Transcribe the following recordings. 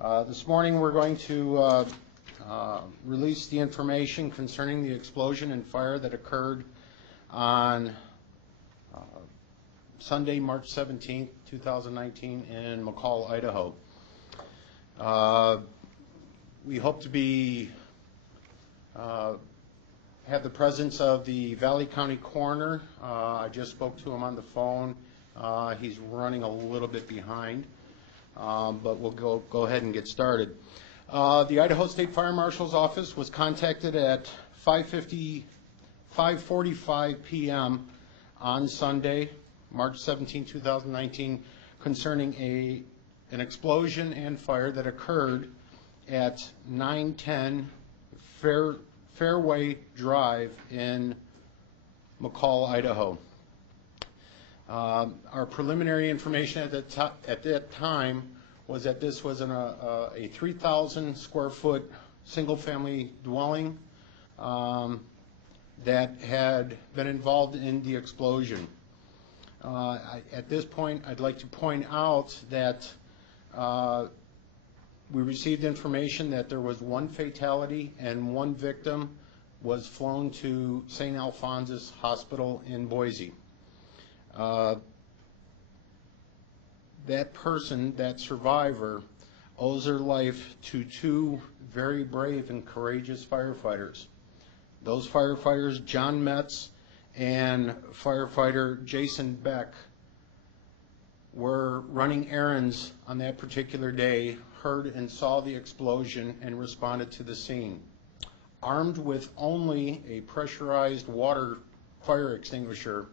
This morning we're going to release the information concerning the explosion and fire that occurred on Sunday, March 17th, 2019 in McCall, Idaho. We hope to have the presence of the Valley County coroner. I just spoke to him on the phone. He's running a little bit behind. But we'll go ahead and get started. The Idaho State Fire Marshal's office was contacted at 5:45 p.m. on Sunday, March 17, 2019, concerning an explosion and fire that occurred at 910 Fairway Drive in McCall, Idaho. Our preliminary information at that time was that this was a 3,000 square foot single family dwelling that had been involved in the explosion. At this point, I'd like to point out that we received information that there was one fatality and one victim was flown to St. Alphonsus Hospital in Boise. That person, that survivor, owes her life to two very brave and courageous firefighters. Those firefighters, John Metz and firefighter Jason Beck, were running errands on that particular day, heard and saw the explosion, and responded to the scene. Armed with only a pressurized water fire extinguisher,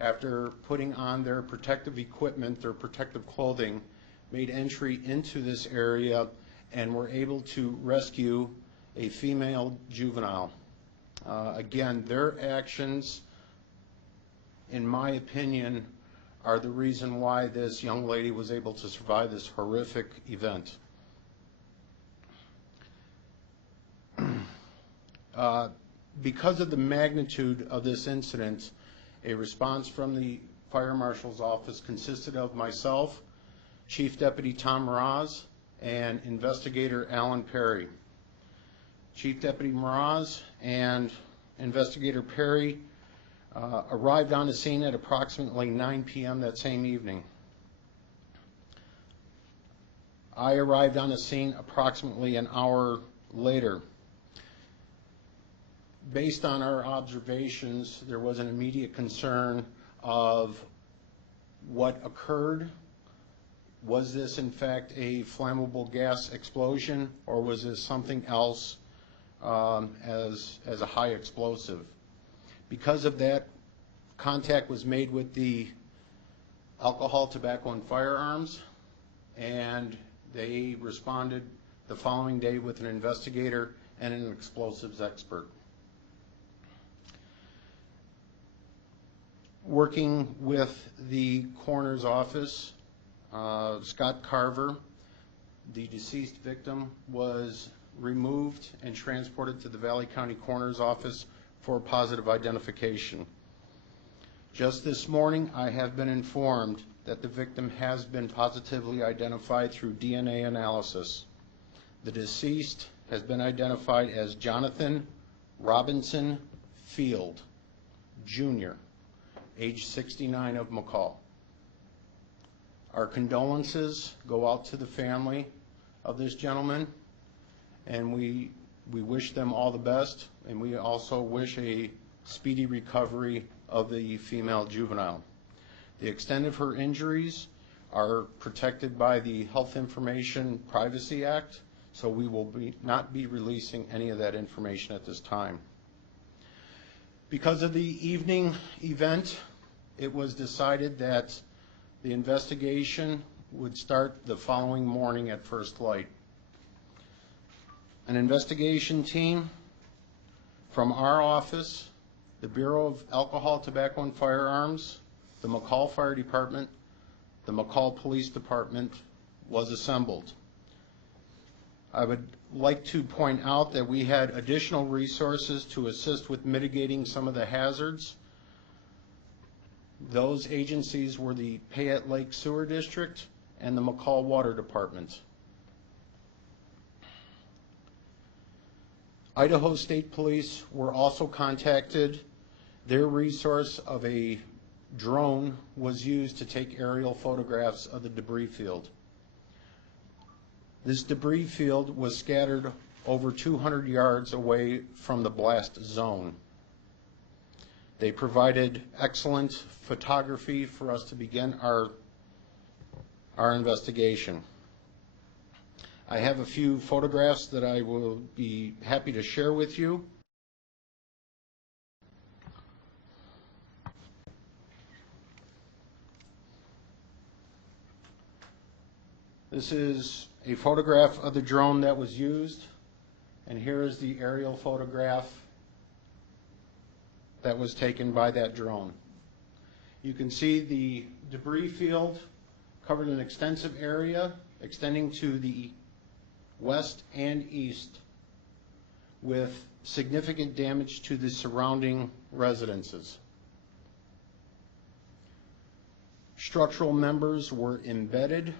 after putting on their protective equipment, their protective clothing, made entry into this area and were able to rescue a female juvenile. Again, their actions, in my opinion, are the reason why this young lady was able to survive this horrific event. Because of the magnitude of this incident, a response from the Fire Marshal's office consisted of myself, Chief Deputy Tom Mraz, and Investigator Alan Perry. Chief Deputy Mraz and Investigator Perry arrived on the scene at approximately 9 p.m. that same evening. I arrived on the scene approximately an hour later. Based on our observations, there was an immediate concern of what occurred. Was this in fact a flammable gas explosion, or was this something else as a high explosive? Because of that, contact was made with the Alcohol, Tobacco, and Firearms, and they responded the following day with an investigator and an explosives expert. Working with the coroner's office, Scott Carver, the deceased victim, was removed and transported to the Valley County Coroner's office for positive identification. Just this morning, I have been informed that the victim has been positively identified through DNA analysis. The deceased has been identified as Jonathan Robinson Field, Jr., age 69, of McCall. Our condolences go out to the family of this gentleman, and we wish them all the best, and we also wish a speedy recovery of the female juvenile. The extent of her injuries are protected by the Health Information Privacy Act, so we will not be releasing any of that information at this time. Because of the evening event, it was decided that the investigation would start the following morning at first light. An investigation team from our office, the Bureau of Alcohol, Tobacco, and Firearms, the McCall Fire Department, the McCall Police Department was assembled. I would like to point out that we had additional resources to assist with mitigating some of the hazards. Those agencies were the Payette Lake Sewer District and the McCall Water Department. Idaho State Police were also contacted. Their resource of a drone was used to take aerial photographs of the debris field. This debris field was scattered over 200 yards away from the blast zone. They provided excellent photography for us to begin our investigation. I have a few photographs that I will be happy to share with you. This is a photograph of the drone that was used, and here is the aerial photograph that was taken by that drone. You can see the debris field covered an extensive area extending to the west and east with significant damage to the surrounding residences. Structural members were embedded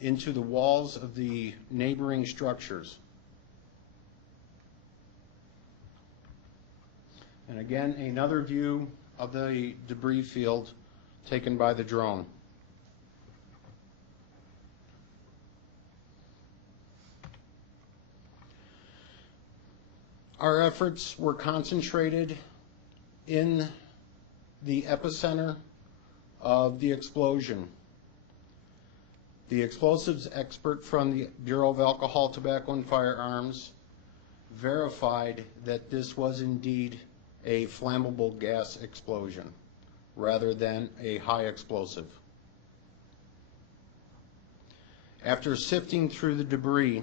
into the walls of the neighboring structures. And again, another view of the debris field taken by the drone. Our efforts were concentrated in the epicenter of the explosion. The explosives expert from the Bureau of Alcohol, Tobacco, and Firearms verified that this was indeed a flammable gas explosion rather than a high explosive. After sifting through the debris,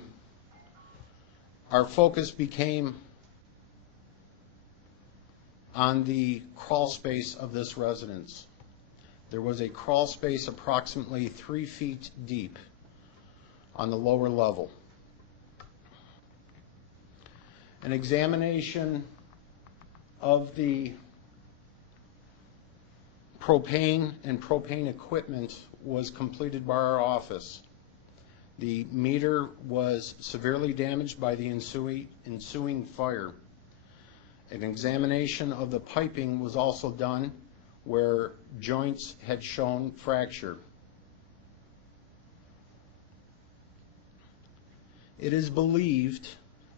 our focus became on the crawl space of this residence. There was a crawl space approximately 3 feet deep on the lower level. An examination of the propane and propane equipment was completed by our office. The meter was severely damaged by the ensuing fire. An examination of the piping was also done where joints had shown fracture. It is believed,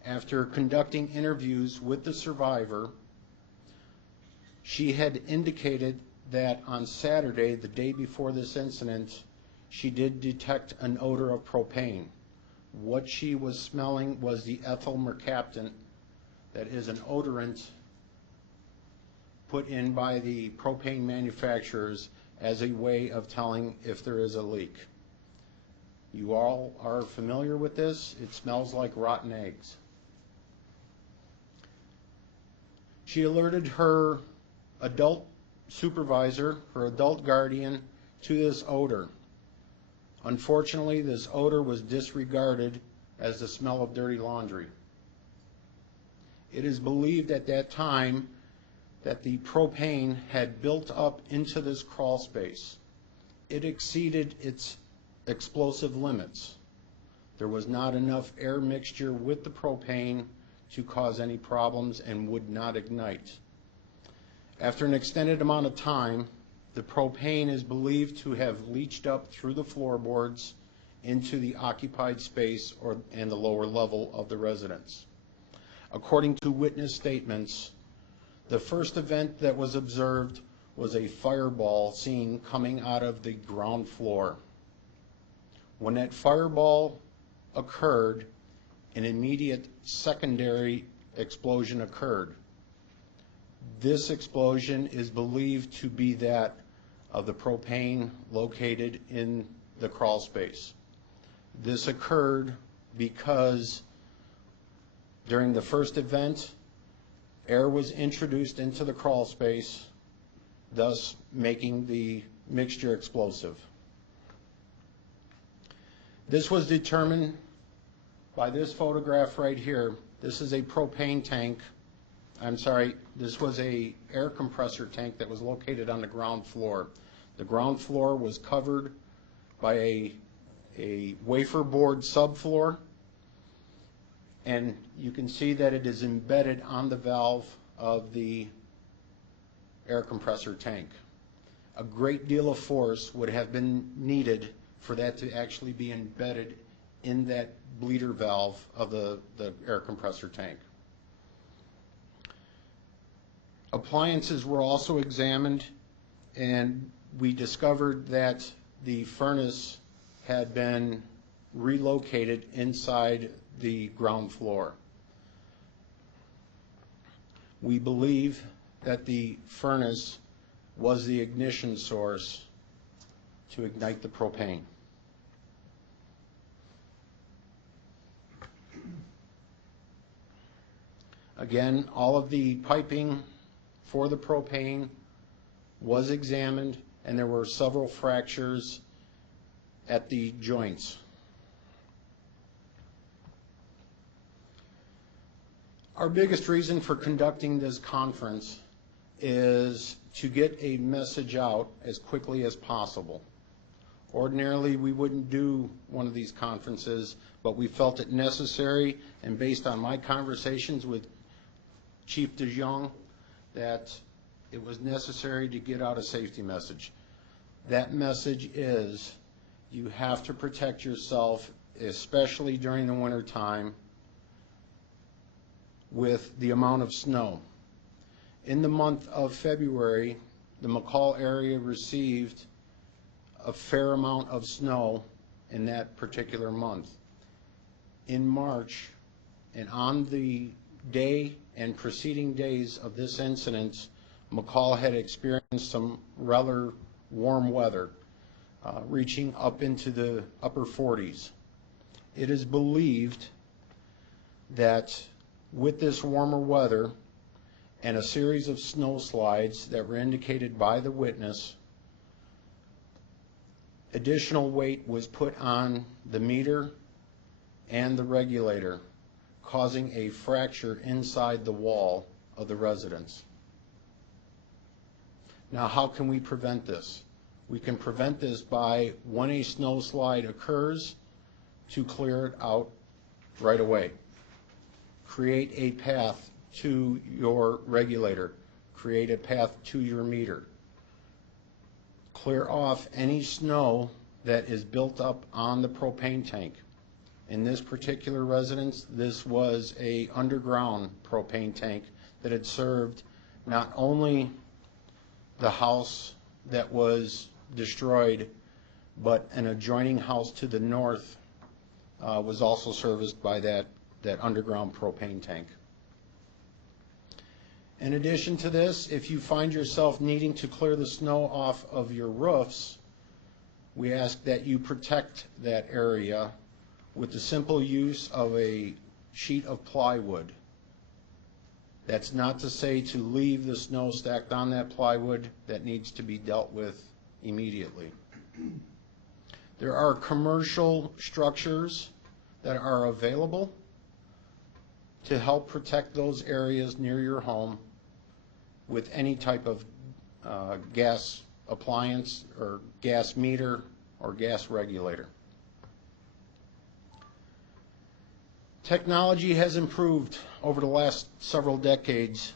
after conducting interviews with the survivor, she had indicated that on Saturday, the day before this incident, she did detect an odor of propane. What she was smelling was the ethyl mercaptan, that is an odorant put in by the propane manufacturers as a way of telling if there is a leak. You all are familiar with this. It smells like rotten eggs. She alerted her adult supervisor, her adult guardian, to this odor. Unfortunately, this odor was disregarded as the smell of dirty laundry. It is believed at that time that the propane had built up into this crawl space. It exceeded its explosive limits. There was not enough air mixture with the propane to cause any problems and would not ignite. After an extended amount of time, the propane is believed to have leached up through the floorboards into the occupied space and the lower level of the residence. According to witness statements, the first event that was observed was a fireball seen coming out of the ground floor. When that fireball occurred, an immediate secondary explosion occurred. This explosion is believed to be that of the propane located in the crawl space. This occurred because during the first event, air was introduced into the crawl space, thus making the mixture explosive. This was determined by this photograph right here. This is a propane tank. This was a air compressor tank that was located on the ground floor. The ground floor was covered by a wafer board subfloor, and you can see that it is embedded on the valve of the air compressor tank. A great deal of force would have been needed for that to actually be embedded in that bleeder valve of the air compressor tank. Appliances were also examined, and we discovered that the furnace had been relocated inside the ground floor. We believe that the furnace was the ignition source to ignite the propane. Again, all of the piping for the propane was examined, and there were several fractures at the joints. Our biggest reason for conducting this conference is to get a message out as quickly as possible. Ordinarily, we wouldn't do one of these conferences, but we felt it necessary, and based on my conversations with Chief DeJong, that it was necessary to get out a safety message. That message is, you have to protect yourself, especially during the winter time, with the amount of snow. In the month of February, the McCall area received a fair amount of snow in that particular month. In March, and on the day and preceding days of this incident, McCall had experienced some rather warm weather, reaching up into the upper 40s. It is believed that with this warmer weather and a series of snow slides that were indicated by the witness, additional weight was put on the meter and the regulator, causing a fracture inside the wall of the residence. Now, how can we prevent this? We can prevent this by, when a snow slide occurs, to clear it out right away. Create a path to your regulator. Create a path to your meter. Clear off any snow that is built up on the propane tank. In this particular residence, this was an underground propane tank that had served not only the house that was destroyed, but an adjoining house to the north was also serviced by that underground propane tank. In addition to this, if you find yourself needing to clear the snow off of your roofs, we ask that you protect that area with the simple use of a sheet of plywood. That's not to say to leave the snow stacked on that plywood. That needs to be dealt with immediately. There are commercial structures that are available to help protect those areas near your home with any type of gas appliance or gas meter or gas regulator. Technology has improved over the last several decades.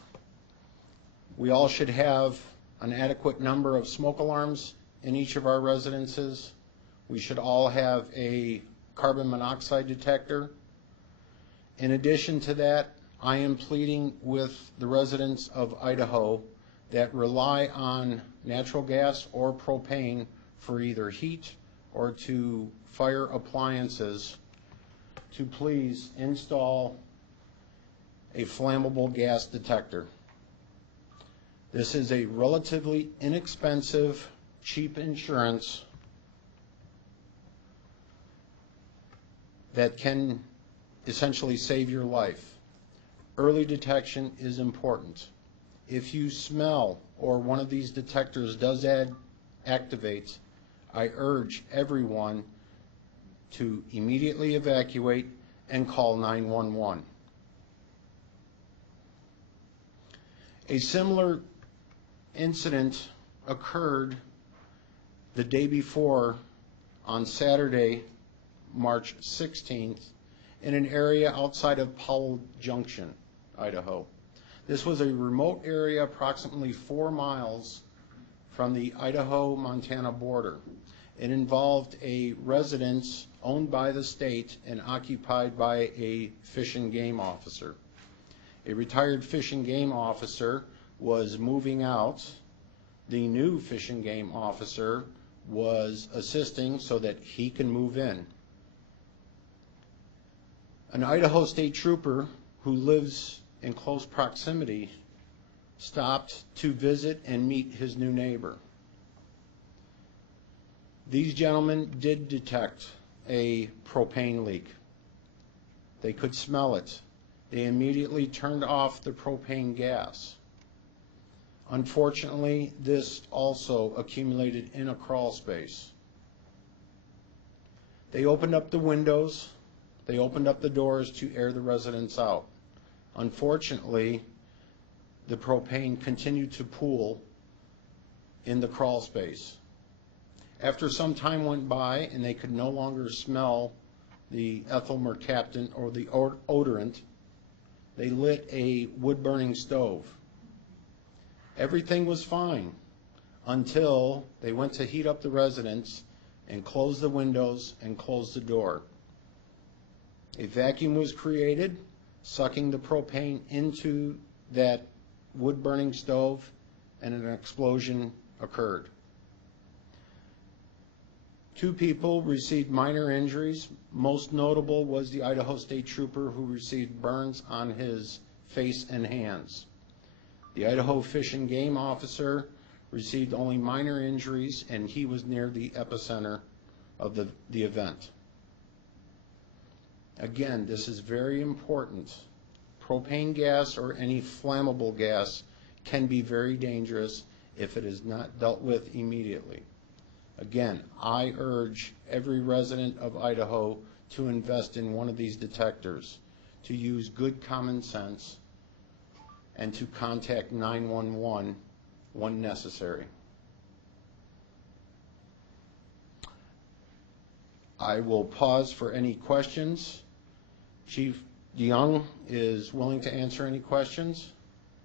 We all should have an adequate number of smoke alarms in each of our residences. We should all have a carbon monoxide detector. In addition to that, I am pleading with the residents of Idaho that rely on natural gas or propane for either heat or to fire appliances to please install a flammable gas detector. This is a relatively inexpensive, cheap insurance that can essentially save your life. Early detection is important. If you smell or one of these detectors does activate, I urge everyone to immediately evacuate and call 911. A similar incident occurred the day before on Saturday, March 16th, in an area outside of Powell Junction, Idaho. This was a remote area approximately 4 miles from the Idaho-Montana border. It involved a residence owned by the state and occupied by a fish and game officer. A retired fish and game officer was moving out. The new fish and game officer was assisting so that he can move in. An Idaho State Trooper who lives in close proximity stopped to visit and meet his new neighbor. These gentlemen did detect a propane leak. They could smell it. They immediately turned off the propane gas. Unfortunately, this also accumulated in a crawl space. They opened up the windows. They opened up the doors to air the residents out. Unfortunately, the propane continued to pool in the crawl space. After some time went by and they could no longer smell the ethyl mercaptan or the odorant, they lit a wood-burning stove. Everything was fine until they went to heat up the residence and close the windows and close the door. A vacuum was created, sucking the propane into that wood-burning stove, and an explosion occurred. 2 people received minor injuries. Most notable was the Idaho State Trooper who received burns on his face and hands. The Idaho Fish and Game officer received only minor injuries, and he was near the epicenter of the event. Again, this is very important. Propane gas or any flammable gas can be very dangerous if it is not dealt with immediately. Again, I urge every resident of Idaho to invest in one of these detectors, to use good common sense, and to contact 911 when necessary. I will pause for any questions. Chief DeYoung is willing to answer any questions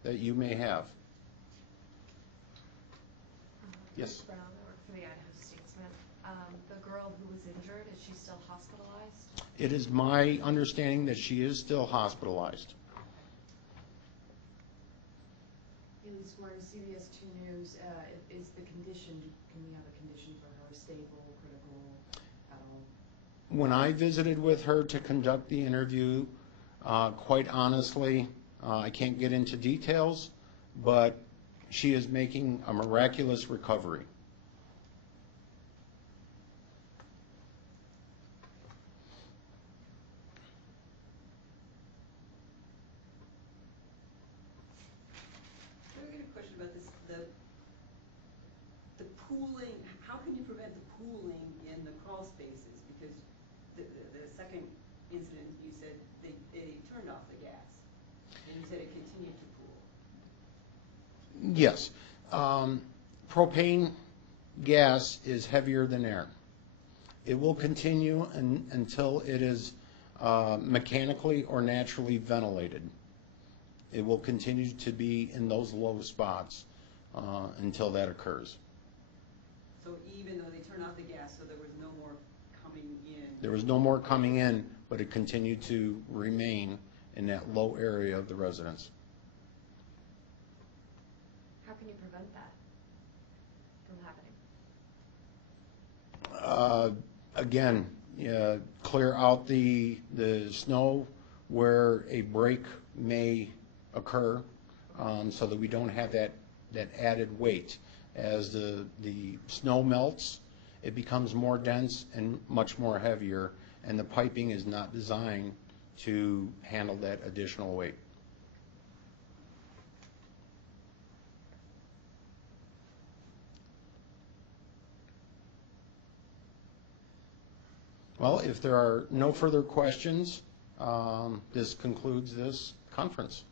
that you may have. Yes. Brown, I work for the Idaho Statesman. The girl who was injured, is she still hospitalized? It is my understanding that she is still hospitalized. This morning, CBS 2 News, is the condition, can we have a condition for her, stable, critical, at all? When I visited with her to conduct the interview, quite honestly, I can't get into details, but she is making a miraculous recovery. I got a question about this. The pooling. How can you prevent the pooling in the crawl spaces? Because the second incident, you said they turned off the gas, and you said it continued to pool. Yes. Propane gas is heavier than air. It will continue until it is mechanically or naturally ventilated. It will continue to be in those low spots until that occurs. So even though they turned off the gas, so there was no more coming in? There was no more coming in, but it continued to remain in that low area of the residence. How can you prevent that from happening? Again, clear out the snow where a break may occur, so that we don't have that added weight. As the snow melts, it becomes more dense and much more heavier, and the piping is not designed to handle that additional weight. Well, if there are no further questions, this concludes this conference.